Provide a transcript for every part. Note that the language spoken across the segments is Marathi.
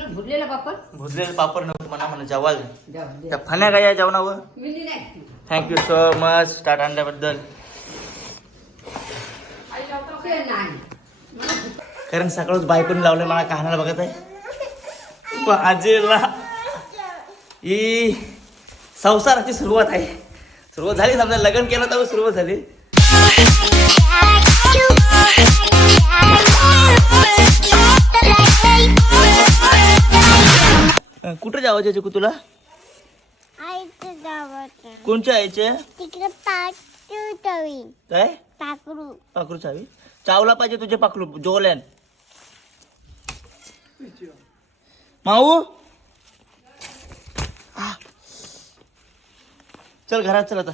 तुला भुरलेला पापड? भुजलेलं पापड नको म्हणा म्हणा जेवाल. त्या फण्या काय या जेवणावर? नाही thank you so much start आणल्याबद्दल ते नाही कारण सकाळच बायकोनी लावलं मला कानाला बघत आहे. बाजेला. ही संसाराची सुरुवात आहे. सुरुवात झाली समजा लग्न केलं तर सुरुवात झाली. कुठं जावं चिकू तुला? गावात. कोणच्या आईचे? तिकडे पाकरू तवी काय? पाकरू पाखरू चावी. चावला पाहिजे तुझे पाखरू जोल्यान माऊ? आ. चल घरात चल आता.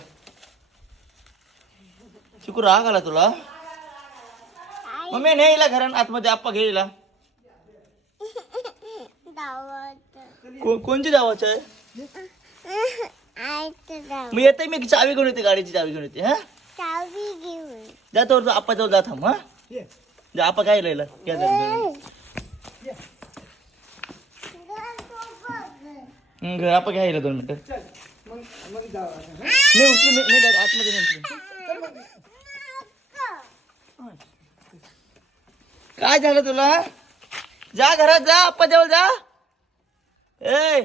चिकू राग आला तुला? मम्मी नाही येईल घरात आतमध्ये. आप्पा घेईला गावात. को कोणची जावाचं आहे? आईचं मी येते मी चावी घेऊन येते गाडीची चावी घेऊन येते हा? चावी घेऊन. जा तो आप्पा जवळ जा थांब हा? जा आप्पा काय लिहिलं घ्या जाऊन. हं, घर आप्पा घ्यायला दोन मिनिटं. नाही उचलू नाही नाही, दादा, आतमध्ये नाही उचलू. काय झालं तुला? जा घरात जा आप्पा जवळ जा. ए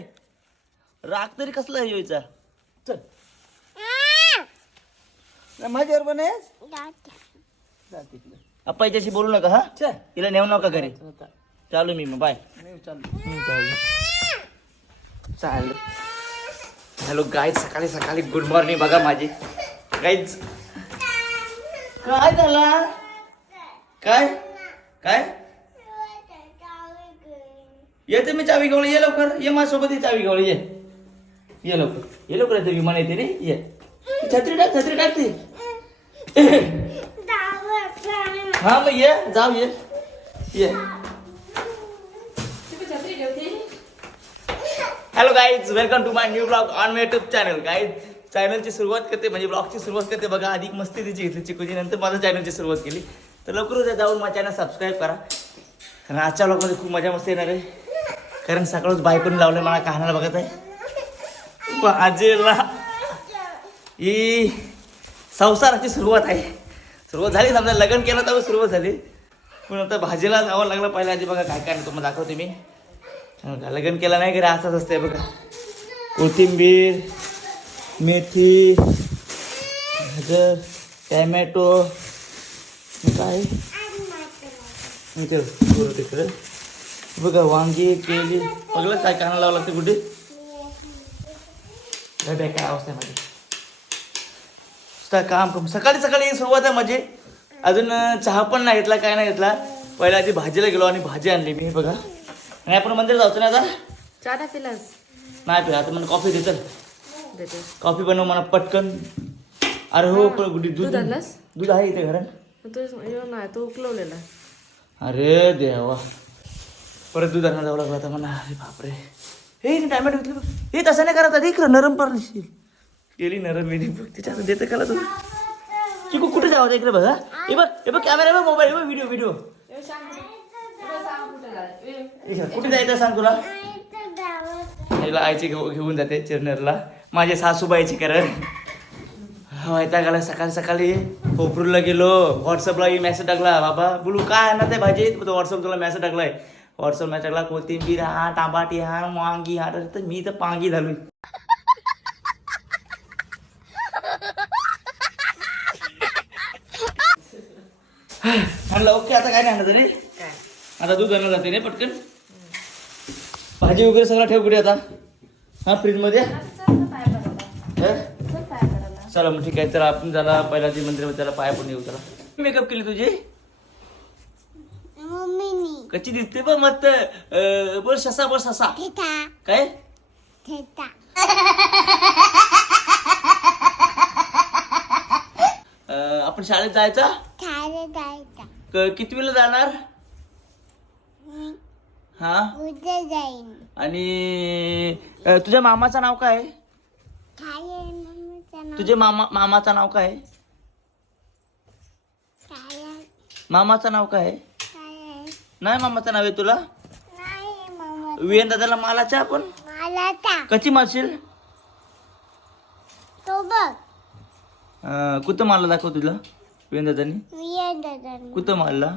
राग तरी कसला आहे यायचा? चल. माझ्यावर पण आहेस? आप्पा याच्याशी बोलू नका हा? तिला नेऊ नका घरी. चालू मी मग बाय. चालू. हॅलो गाईज सकाळी सकाळी गुड मॉर्निंग बघा माझी. गाईज. काय झाला? काय? काय? येते मी चावी घेऊन ये लवकर. ये माझ्यासोबत ये चावी घेऊन ये. ये लवकर. ये लवकर येते विमान येते रे. ये. छत्री टाक छत्री टाकते हा मग ये. जाऊ ये. ये. Hello guys welcome to my new blog on my YouTube channel guys चॅनलची सुरुवात करते म्हणजे ब्लॉगची सुरुवात करते. बघा आधी मस्ती तिची घेतली चिकूची नंतर माझ्या चॅनलची सुरुवात केली. तर लवकरच जाऊन माझ्या चॅनल सबस्क्राईब करा. कारण आजच्या ब्लॉगमध्ये खूप मजा मस्ती येणार आहे. कारण सकाळच बायकोनी लावलं मला कानाला बघत आहे. बाजेला ही संसाराची सुरुवात आहे. सुरुवात झाली समजा लग्न केलं तर सुरुवात झाली. पण आता भाजीला जावं लागलं पहिल्या आधी बघा काय काय नाही तुम्हाला दाखवते मी. लग्न केलं नाही की असंच असते बघा. कोथिंबीर मेथी गाजर टॅमॅटो काय? इथे बरं तिकडं. बघा वांगी केली. बघलं काय काना लावं लागते कुठे काय बेकार अवस्था आहे माझी. नुसतं काम कम सकाळी सकाळी सुरुवात आहे माझी. अजून चहा पण नाही घेतला काय नाही घेतला. पहिला आधी भाजीला गेलो आणि भाजी आणली मी बघा. आणि आपण मंदिर जायचं ना आता? चहा पिलास? नाही पिला आता मला कॉफी दे चल देते. कॉफी बनव मला पटकन. अरे हो पण गुडी दूध दूध आहे इथे घरात. तू नाही तू उकलवलेला. अरे देवा. परत दूध आणायला जावं लागलं आता मला अरे बापरे. हे टॅमॅटो घेतली बघ हे तसं नाही करत. इकडं नरम पडली गेली नरम मी. बघ त्याच्यात देतं का तू? चिकू कुठे जावं इकडे बघा हे? बघ हे बघ कॅमेरा बघ मोबाईल बघ व्हिडिओ व्हिडिओ कुठे जायचं सांग तुला? आईची घेऊ घेऊन जाते चिरनरला माझे सासूबाईची कारण. वैतागाला सकाळी सकाळी कोपरूला गेलो. व्हॉट्सअपला मेसेज टाकला बाबा बोलू काय आहे ना ते भाजी तो व्हॉट्सअप तुला मेसेज टाकलाय. व्हॉट्सअप मेसेज टाकला कोथिंबीर हा टाबाटी हा वांगी हा. तर मी तर पांगी झालो म्हणलं ओके आता काय नाही आणत रे? आता दूध आणलं जाते रे पटकन. भाजी वगैरे सगळं ठेव कुठे आता. हा फ्रीजमध्ये हं? चला मग ठीक आहे तर आपण त्याला पहिला ते मंदिरामध्ये त्याला पाया पण येऊ त्याला मेकअप केली तुझी? कच्ची दिसते बघ मत बोल ससा बोल ससा. काय? आपण शाळेत जायचा? वेळेला जाणार? हा? आणि तुझ्या मामाचं नाव काय आहे? खायला मम्मीचं नाव तुझे मामा मामाचं नाव काय? मामाचं नाव काय? नाही मामाचं नाव आहे तुला? वियन दादाला मालाच्या आपण? कशी मारशील? कुठं मारला दाखव तुला वियन दादानी? कुठं मारला?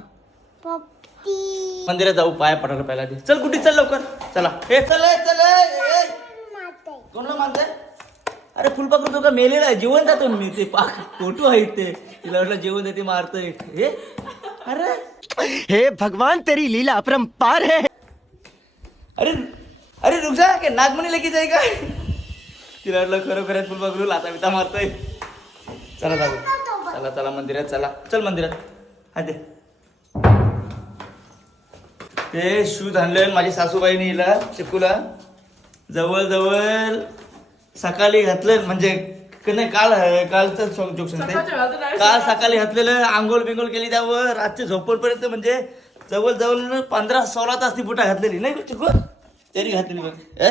मंदिरात जाऊ पाया पडायला पहिला ते चल कुठे? चल लवकर. चला. हे चल चल कोणाला मारतंय? अरे फुलपाखरू तो का मेलेला आहे? जेवण जातो मी. ते पाक फोटो आहेत ते. तिला वाटलं जेवण देते मारतोय. हे? अरे? हे भगवान तेरी लीला अपरंपार है. अरे अरे रुक जा काय नागमणी लगेच आहे काय तिला वाटलं खरोखर आहे फुलपाखरू लाता बिता मारतोय. चला जाऊ. चला चला मंदिरात चला. चल मंदिरात. हा दे. ते शूज आणले माझी सासूबाईने हिला चिकूला. जवळ जवळ. सकाळी घातलं म्हणजे क- नाही काल कालचं जोक सांगते. काल सकाळी घातलेलं आंघोळ बिंगोळ केली त्यावर रातचे झोपडपर्यंत म्हणजे जवळ जवळ पंधरा सोळा तास ती बुटा घातलेली. नाही चिकू तरी घातलेली बघ. ए?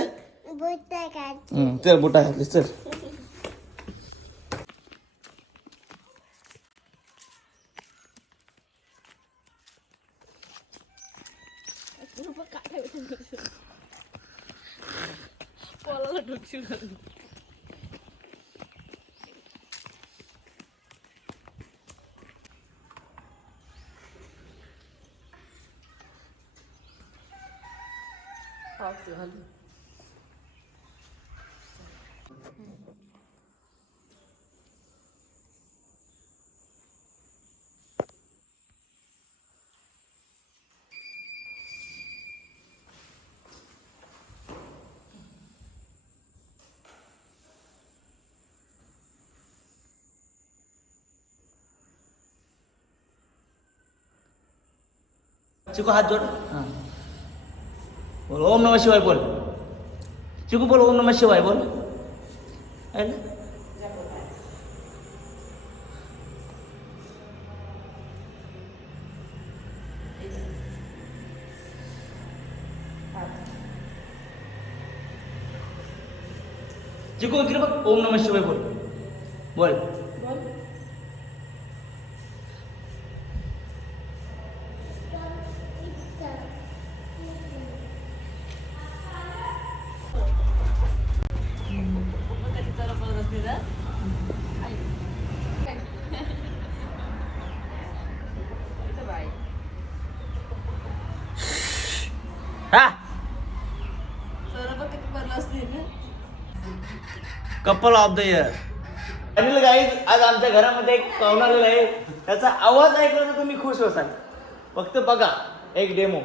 हम्म, चल बुटा घातली चल. चिकू हात जोड. हा. बोल ओम नमः शिवाय बोल चिकू बोल ओम नमः शिवाय बोल आहे ना? चिकू इकडे बघ ओम नमः शिवाय बोल बोल हा couple of the year Anil गाई आज आमच्या घरामध्ये एक पाहुणा आलेला आहे. त्याचा आवाज ऐकला तर तुम्ही खुश होसाल. फक्त बघा एक डेमो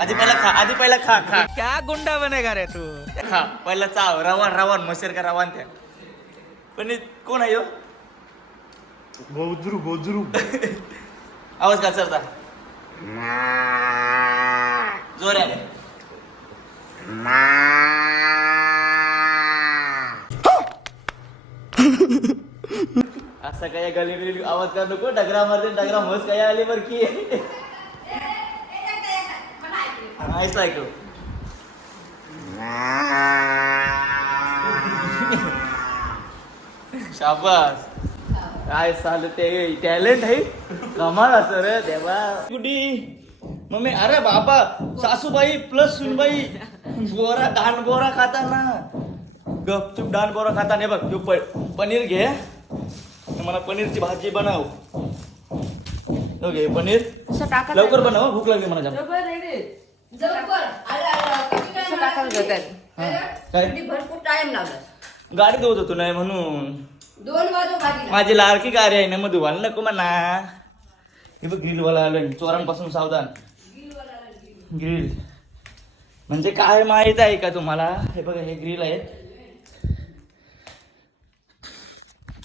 आधी पहिला खा आधी पहिला खा खा. क्या गुंडा बनेगा रे तू? खा पहिला चाव रवान रवान मशेर का रवान त्या. पण हे कोण आहे ह्यो? गोजरू गोजरू. आवाज का सरता जोऱ्याने असं काय गली गली आवाज का नको? डगरा मारते डगरा मस्त काय आली बर की ऐसा ऐकू शाबास. काय चालू ते? टॅलेंट आहे. कमाल असं रे देवा. कुठे? मम्मी अरे बाबा सासूबाई प्लस सुनबाई. बोरा डान बोरा खाताना. गपचूप डान बोरा खाताना. हे बघ तू प- पनीर घे. मला पनीरची भाजी बनव. घे पनीर. असं टाका लवकर बनव भूक लागली मला जाम. भरपूर टाइम लागला. गाडी धुवत होतो नाही म्हणून. दोन वाजू माझी लाडकी गाडी आहे ना मग धुवायला नको म्हणा. हे बघ ग्रिलवाला आलोय चोरांपासून सावधान. ग्रिल म्हणजे काय माहीत आहे का तुम्हाला? हे बघा हे ग्रिल आहेत.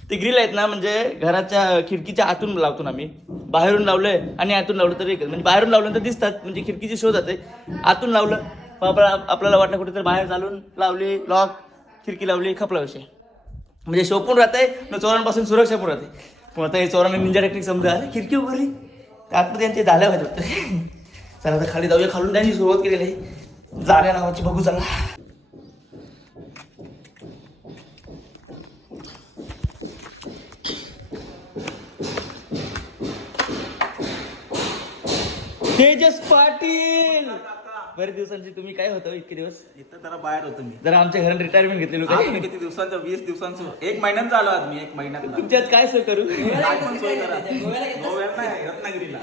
ते ग्रिल आहेत ना म्हणजे घराच्या खिडकीच्या आतून लावतो ना आम्ही. बाहेरून लावलंय आणि आतून लावलं तरी म्हणजे बाहेरून लावलं तर दिसतात म्हणजे खिडकीची शोध जाते आतून लावलं आपला आपल्याला वाटलं कुठेतरी बाहेर चालून लावली लॉक खिडकी लावली खपला विषय. म्हणजे शोपून राहते न चोरांपासून सुरक्षा पण राहते. पण आता हे चोरांना निंजा टेक्निक समजा खिडकी उभारली आतमध्ये यांचे झाल्या होते चला आता खाली जाऊया खालून त्यांनी सुरुवात केलेली आहे. जाण्या नावाची बघू चला. तेजस पाटील! बरेच दिवसांची तुम्ही काय होतं इतके दिवस? इथं जरा बाहेर होतो मी. जरा आमच्या घरात रिटायरमेंट घेतलेलो आज काय मी किती दिवसांचं वीस दिवसांचं एक महिन्यात झालो आज मी एक महिन्यात. तुमच्यात काय सोय करू? काय पण सोय करा. नाही रत्नागिरीला.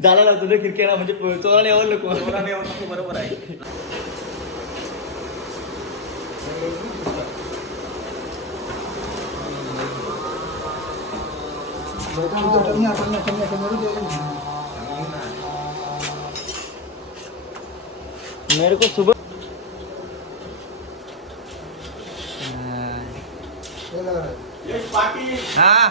झाला लावतो ना क्रिकेट म्हणजे चोराला यावं नको चोराने येऊन नको, बरोबर आहे मेरे को सुबह यश पाटील हा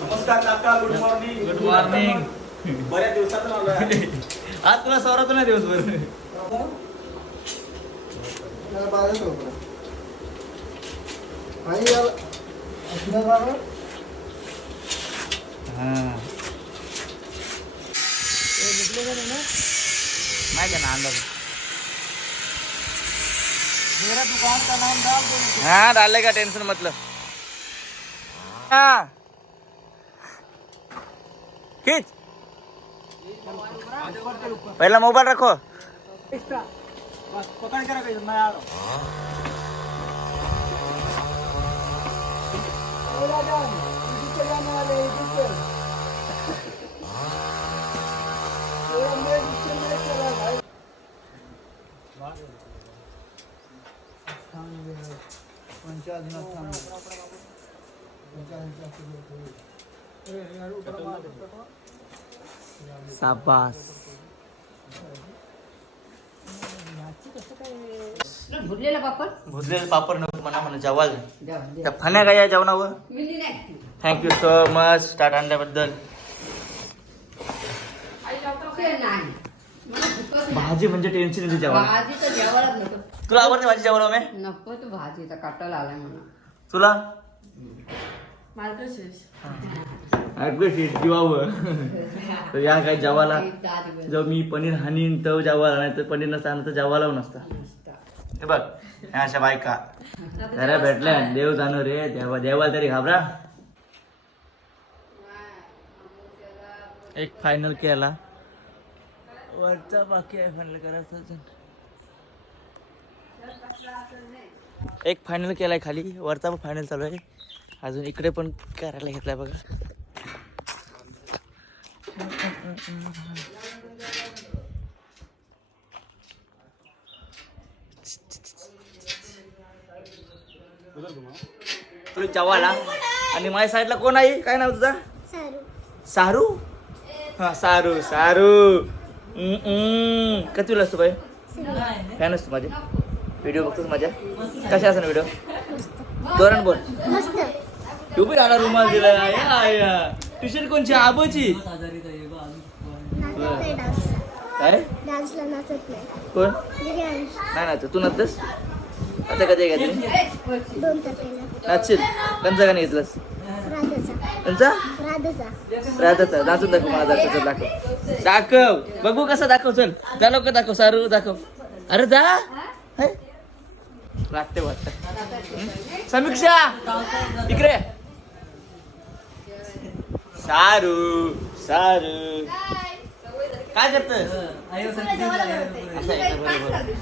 नमस्कार काका गुड मॉर्निंग गुड मॉर्निंग बऱ्याच दिवसातून आलोय. आज तुला सवरात नाही दिवसभर. हा. नाही का ना अंदाज? हाँ डाले का टेंशन मतलब? हाँ. खींच. पहला मोबाइल रखो. पकड़ भुरलेला पापड? भुजलेलं पापड नको म्हणा म्हणा जेवाल. त्या फण्या काय या जेवणावर? नाही thank you so much start आणल्याबद्दल ते नाही. मला भूकच नाही. भाजी म्हणजे टेन्शन येते जेवण भाजी तर जेवायलाच नको. तुला आवडते भाजी जेवण मे नको तू भाजीचा काटाला आलाय म्हणून तुला? मार्गशीर्ष. जीवावर. तर या काय दिवस. जेव्हा मी पनीर हानीन तर जेवायला नाही तर पनीर नसता तर जेवायला नसता. हे बघ ह्या अशा बायका. जरा भेटल्या. देव जाणो रे देवा देवाला तरी घाबरा. एक फायनल केला. वरचा बाकी आहे फायनल करायचं. एक फायनल केलाय खाली. वरचा पण फायनल चालू आहे. अजून इकडे पण करायला घेतलाय बघा. तुला जेवायला आणि माझ्या साईडला कोण आहे? काय नाव तुझा? सारू. हा सारू सारू. का तुला असतो बाई? फॅन असतो माझे व्हिडिओ बघतोस माझ्या? कशा असं व्हिडिओ तोरण बोल. तू पण आला रुमाल दिला. टी शर्ट कोणची? आबोची. नाचत काय? कोण? नाही नाच तू नाचतस? आता कधी घेतली नाचशील? कंचा गाणे घेतलास? राधाचा कंचा राधाचा. नाचून दाखव मला दाखव दाखव. दाखव. बघू कसा दाखव चल. जा लोक दाखव सारू दाखव. अरे जा. है? वाटत. समीक्षा! इकडे. सारू सारू. काय करत